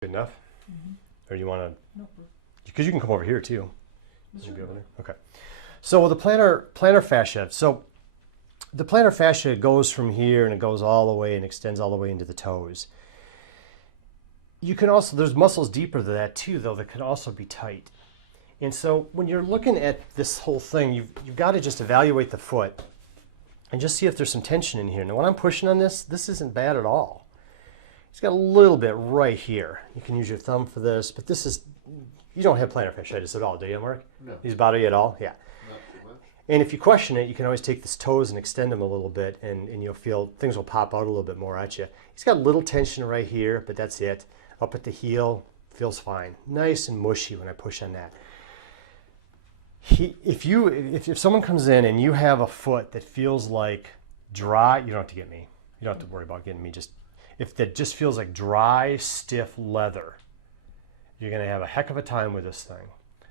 Good enough? Or you want to, No. because you can come over here too. Sure. Maybe over there. Okay. So the plantar fascia. So the plantar fascia goes from here and it goes all the way and extends all the way into the toes. You can also, there's muscles deeper than that too, though, that can also be tight. And so when you're looking at this whole thing, you've got to just evaluate the foot and just see if there's some tension in here. Now when I'm pushing on this isn't bad at all. It's got a little bit right here. You can use your thumb for this, but this is, you don't have plantar fasciitis at all, do you, Mark? No. These bother you at all? Yeah. Not too much. And if you question it, you can always take these toes and extend them a little bit, and you'll feel things will pop out a little bit more at you. He's got a little tension right here, but that's it. Up at the heel, feels fine. Nice and mushy when I push on that. If someone comes in and you have a foot that feels like dry, you don't have to get me. You don't have to worry about getting me. If that just feels like dry, stiff leather, you're going to have a heck of a time with this thing.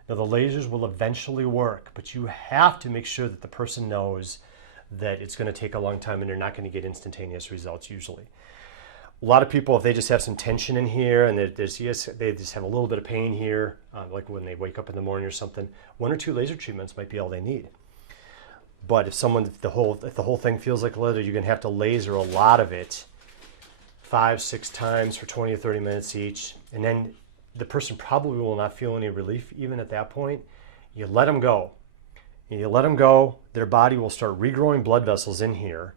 Now the lasers will eventually work, but you have to make sure that the person knows that it's going to take a long time and they're not going to get instantaneous results usually. A lot of people, if they just have some tension in here and they just have a little bit of pain here, like when they wake up in the morning or something, 1 or 2 laser treatments might be all they need. But if the whole thing feels like leather, you're going to have to laser a lot of it 5-6 times for 20 or 30 minutes each, and then the person probably will not feel any relief even at that point. You let them go. You let them go, their body will start regrowing blood vessels in here,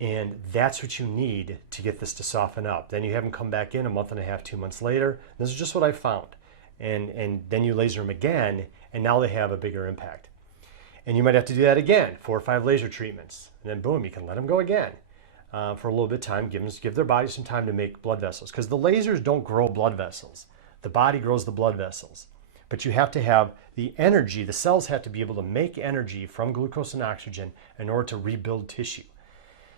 and that's what you need to get this to soften up. Then you have them come back in a month and a half, 2 months later. This is just what I found. And then you laser them again, and now they have a bigger impact. And you might have to do that again, 4 or 5 laser treatments. And then boom, you can let them go again. For a little bit of time, give their body some time to make blood vessels, because the lasers don't grow blood vessels. The body grows the blood vessels. But you have to have the energy, the cells have to be able to make energy from glucose and oxygen in order to rebuild tissue,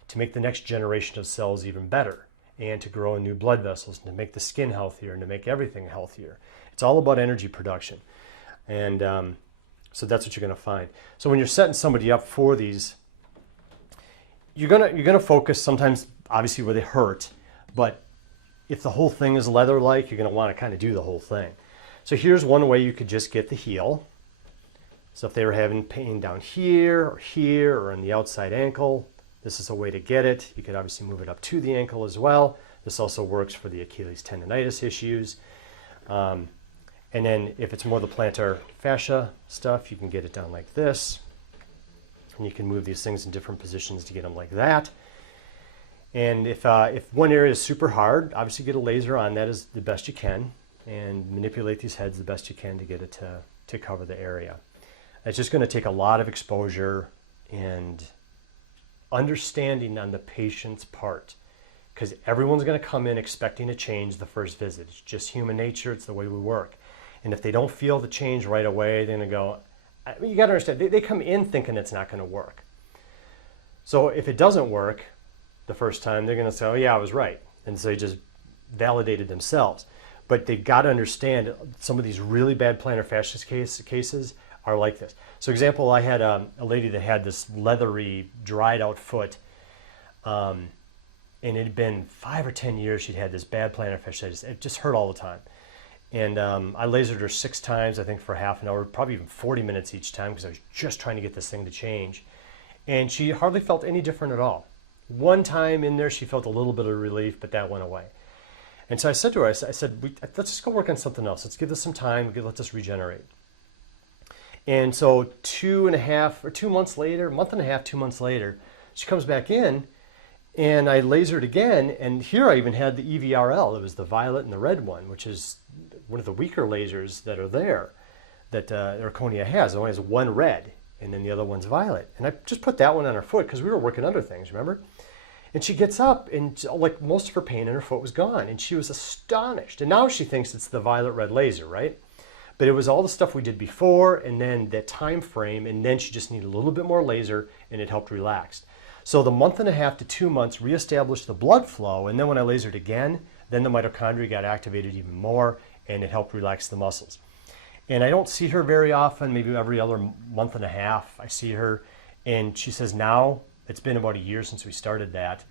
to make the next generation of cells even better, and to grow new blood vessels, and to make the skin healthier, and to make everything healthier. It's all about energy production. And so that's what you're going to find. So when you're setting somebody up for these, you're gonna focus sometimes, obviously, where they hurt, but if the whole thing is leather-like, you're gonna want to kind of do the whole thing. So here's one way you could just get the heel. So if they were having pain down here, or on the outside ankle, this is a way to get it. You could obviously move it up to the ankle as well. This also works for the Achilles tendonitis issues. And then if it's more the plantar fascia stuff, you can get it down like this. And you can move these things in different positions to get them like that. And if one area is super hard, obviously get a laser on that as the best you can, and manipulate these heads the best you can to get it to cover the area. It's just going to take a lot of exposure and understanding on the patient's part, because everyone's going to come in expecting a change the first visit. It's just human nature. It's the way we work. And if they don't feel the change right away, they're going to go, you got to understand, they come in thinking it's not going to work. So if it doesn't work the first time, they're going to say, oh yeah, I was right. And so they just validated themselves. But they've got to understand some of these really bad plantar fasciitis cases are like this. So example, I had a lady that had this leathery, dried out foot. And it had been 5 or 10 years she'd had this bad plantar fasciitis. It just hurt all the time. And I lasered her 6 times, I think, for half an hour, probably even 40 minutes each time, because I was just trying to get this thing to change. And she hardly felt any different at all. One time in there, she felt a little bit of relief, but that went away. And so I said to her, I said, let's just go work on something else. Let's give this some time. Let this regenerate. And so 2 months later, month and a half, 2 months later, she comes back in, and I lasered again. And here I even had the EVRL. It was the violet and the red one, which is one of the weaker lasers that are there that Erchonia has. It only has one red, and then the other one's violet. And I just put that one on her foot because we were working under things, remember? And she gets up, and like most of her pain in her foot was gone, and she was astonished. And now she thinks it's the violet red laser, right? But it was all the stuff we did before, and then that time frame, and then she just needed a little bit more laser, and it helped relax. So the month and a half to 2 months reestablished the blood flow, and then when I lasered again, then the mitochondria got activated even more, and it helped relax the muscles. And I don't see her very often, maybe every other month and a half I see her, and she says now, it's been about a year since we started that,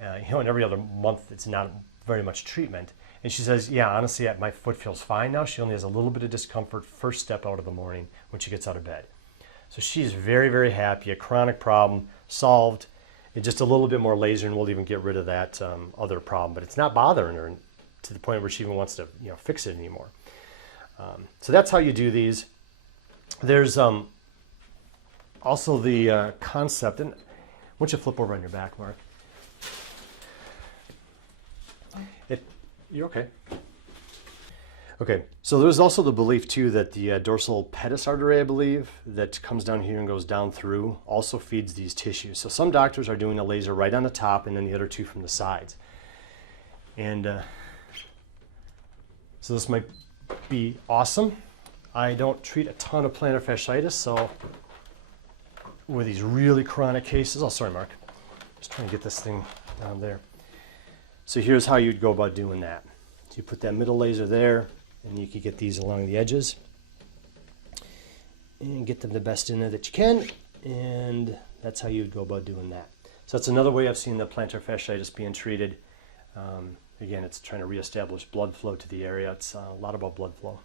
and every other month it's not very much treatment. And she says, yeah, honestly, my foot feels fine now. She only has a little bit of discomfort first step out of the morning when she gets out of bed. So she's very, very happy. A chronic problem solved. And just a little bit more laser and we'll even get rid of that other problem. But it's not bothering her to the point where she even wants to fix it anymore. So that's how you do these. There's also the concept, and why don't you flip over on your back, Mark? You're okay. Okay, so there's also the belief too that the dorsal pedis artery, I believe, that comes down here and goes down through, also feeds these tissues. So some doctors are doing a laser right on the top and then the other two from the sides. And so this might be awesome. I don't treat a ton of plantar fasciitis, so with these really chronic cases, oh sorry Mark, just trying to get this thing down there. So here's how you'd go about doing that. So you put that middle laser there, and you can get these along the edges and get them the best in there that you can, and that's how you'd go about doing that. So that's another way I've seen the plantar fasciitis being treated. Again, it's trying to reestablish blood flow to the area. It's a lot about blood flow.